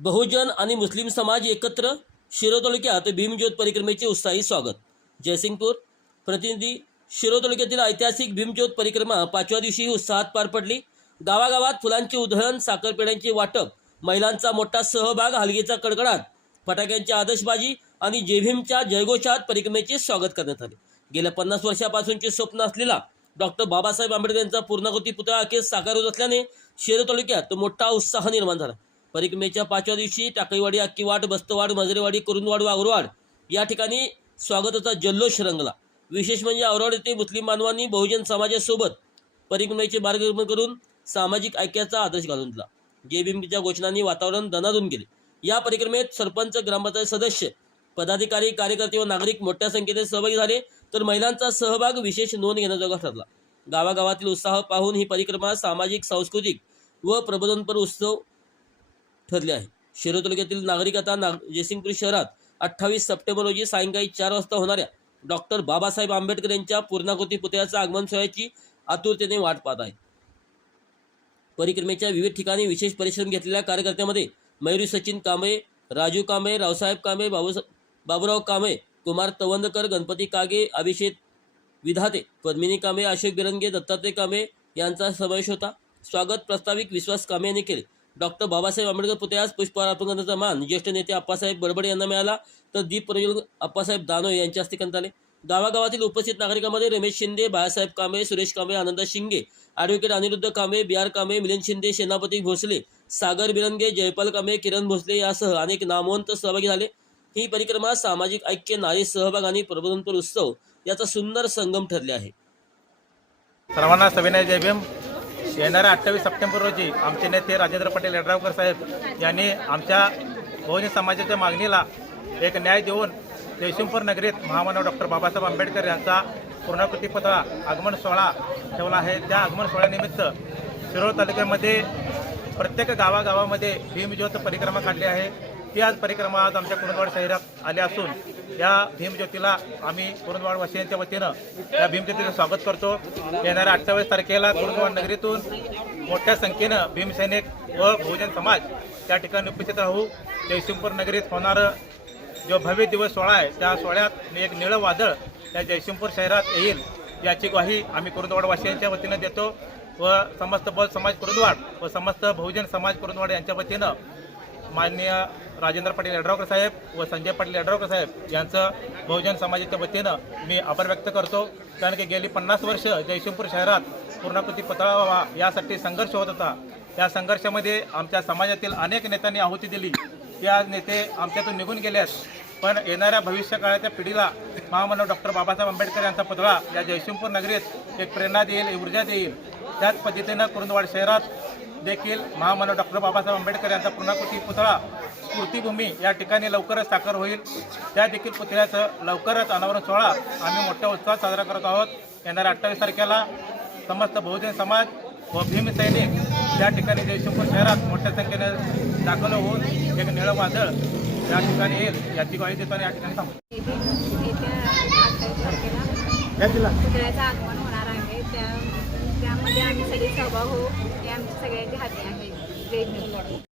बहुजन आणि मुस्लिम समाज एकत्र शिरो तालुक्यात भीमज्योत परिक्रमेचे उत्साही स्वागत. जयसिंगपूर प्रतिनिधी शिरो तालुक्यातील ऐतिहासिक भीमज्योत परिक्रमा पाचव्या दिवशी उत्साहात पार पडली. गावागावात फुलांचे उधळण साखरपेड्यांचे वाटप महिलांचा मोठा सहभाग हलगीचा कडकडाट फटाक्यांची आदर्शबाजी आणि जेभीमच्या जयघोषात परिक्रमेचे स्वागत करण्यात आले. गेल्या पन्नास वर्षापासूनचे स्वप्न असलेला डॉक्टर बाबासाहेब आंबेडकर यांचा पूर्णाकृती पुतळा अखेर साकार होत असल्याने शिरो तालुक्यात मोठा उत्साह निर्माण झाला. परिक्रमेच्या पाचव्या दिवशी टाकळीवाडी अक्कीवाड बस्तवाड मजरेवाडी कुरुंदवाड वागुरवाड या ठिकाणी स्वागताचा जल्लोष रंगला. विशेष म्हणजे औरवाड येथे मुस्लिम बांधवांनी बहुजन समाजासोबत परिक्रमेचे मार्गक्रमण करून सामाजिक ऐक्याचा आदर्श घालून दिला. जय घोषणांनी वातावरण दणादून गेले या परिक्रमेत सरपंच ग्रामपंचायत सदस्य पदाधिकारी कार्यकर्ते व नागरिक मोठ्या संख्येने सहभागी झाले तर महिलांचा सहभाग विशेष नोंद घेण्याजोगा ठरला. गावागावातील उत्साह पाहून ही परिक्रमा सामाजिक सांस्कृतिक व प्रबोधनपर उत्सव ठरले आहे. शिरो तालुक्यातील नागरिक आता नाग जयसिंगपूर शहरात अठ्ठावीस सप्टेंबर रोजी सायंकाळी चार वाजता होणाऱ्या डॉक्टर बाबासाहेब आंबेडकर यांच्या पूर्णाकृती पुतळ्याचं आगमन सोहळ्याची आतुरतेने वाट पाहत आहे परिक्रमेच्या विविध ठिकाणी विशेष परिश्रम घेतलेल्या कार्यकर्त्यांमध्ये मयुरी सचिन कांबळे राजू कांबळे रावसाहेब कांबळे बाबू बाबूराव कांबळे कुमार तवंदकर गणपती कागे अभिषेक विधाते पद्मिनी कांबळे अशोक बिरंगे दत्तात्रय कांबळे यांचा समावेश होता. स्वागत प्रस्ताविक विश्वास कांबळे यांनी केले. डॉक्टर बाबासाहेब आंबेडकर पुतळ्यास पुष्पहार अर्पण करण्याचा मान ज्येष्ठ नेते अप्पासाहेब बडबडे यांना मिळाला. तर दीप प्रज्वलन अप्पासाहेब दानवे यांच्या हस्ते करण्यात आले. गावागावातील उपस्थित नागरिकांमध्ये Ramesh Shinde Balasaheb Kamble Suresh Kamble Anand Shinge advocate Aniruddha Kamble B R Kamble Milind Shinde Senapati Bhosale Sagar बिरंगे जयपाल कांबळे किरण भोसले यासह अनेक नामवंत सहभागी झाले. ही परिक्रमा सामाजिक ऐक्य नारी सहभाग आणि प्रबोधनपर उत्सव याचा सुंदर संगम ठरले आहे. सर्वांना सविनय जयभीम येणाऱ्या अठ्ठावीस सप्टेंबर रोजी आमचे नेते राजेंद्र पटेल यड्रावकर साहेब यांनी आमच्या बहुजन समाजाच्या मागणीला एक न्याय देऊन जयसिंगपूर नगरीत महामानव डॉक्टर बाबासाहेब आंबेडकर यांचा पूर्णाकृती पुतळा आगमन सोहळा ठेवला आहे. त्या आगमन सोहळ्यानिमित्त शिरोळ तालुक्यामध्ये प्रत्येक गावागावामध्ये भीमज्योत परिक्रमा काढली आहे. ती आज परिक्रमा आज आमच्या कुरुंदवाड शहरात आली असून या भीमज्योतीला आम्ही कुरुंदवाड वासियांच्या वतीनं या भीमज्योतीचं स्वागत करतो. येणाऱ्या अठ्ठावीस तारखेला कुरुंदवाड नगरीतून मोठ्या संख्येनं भीमसैनिक व बहुजन समाज त्या ठिकाणी उपस्थित राहू. जयसिंगपूर नगरीत होणारं जो भव्य दिवस सोहळा आहे त्या सोहळ्यात एक निळं वादळ या जयसिंगपूर शहरात येईल याची ग्वाही आम्ही कुरुंदवाडवासियांच्या वतीनं देतो. व समस्त बल समाज कुरुंदवाड व समस्त बहुजन समाज कुरुंदवाड यांच्या वतीनं माननीय राजेंद्र पाटील यड्रावकर साहेब व संजय पाटील यड्रावकर साहेब यांचं बहुजन समाजाच्या वतीनं मी आभार व्यक्त करतो. कारण की गेली पन्नास वर्ष जयसिंगपूर शहरात पूर्णाकृती पुतळा व्हावा यासाठी संघर्ष होत होता. त्या संघर्षामध्ये आमच्या समाजातील अनेक नेत्यांनी आहुती दिली. ते आज नेते आमच्यातून निघून गेले आहेत पण येणाऱ्या भविष्य काळाच्या पिढीला महामानव डॉक्टर बाबासाहेब आंबेडकर यांचा पुतळा या जयसिंगपूर नगरीत एक प्रेरणा देईल ऊर्जा देईल. त्याच पद्धतीनं कुरुंदवाड शहरात देखील महामानव डॉक्टर बाबासाहेब आंबेडकर यांचा पूर्णाकृती पुतळा स्फूर्तीभूमी या ठिकाणी लवकरच साकार होईल. त्या देखील पुतळ्याचं लवकरच अनावरण सोहळा आम्ही मोठ्या उत्साहात साजरा करत आहोत. येणाऱ्या अठ्ठावीस तारखेला समस्त बहुजन समाज व भीमसैनिक त्या ठिकाणी जयशंपूर शहरात मोठ्या संख्येने दाखल होऊन एक निळं वादळ या ठिकाणी येईल याची ग्वाही देतो आणि या ठिकाणी तारखेला पुतळ्याचं आगमन त्या आम्ही सगळे सहभाग होऊ हे आमच्या सगळ्यांच्या हाती आहे जय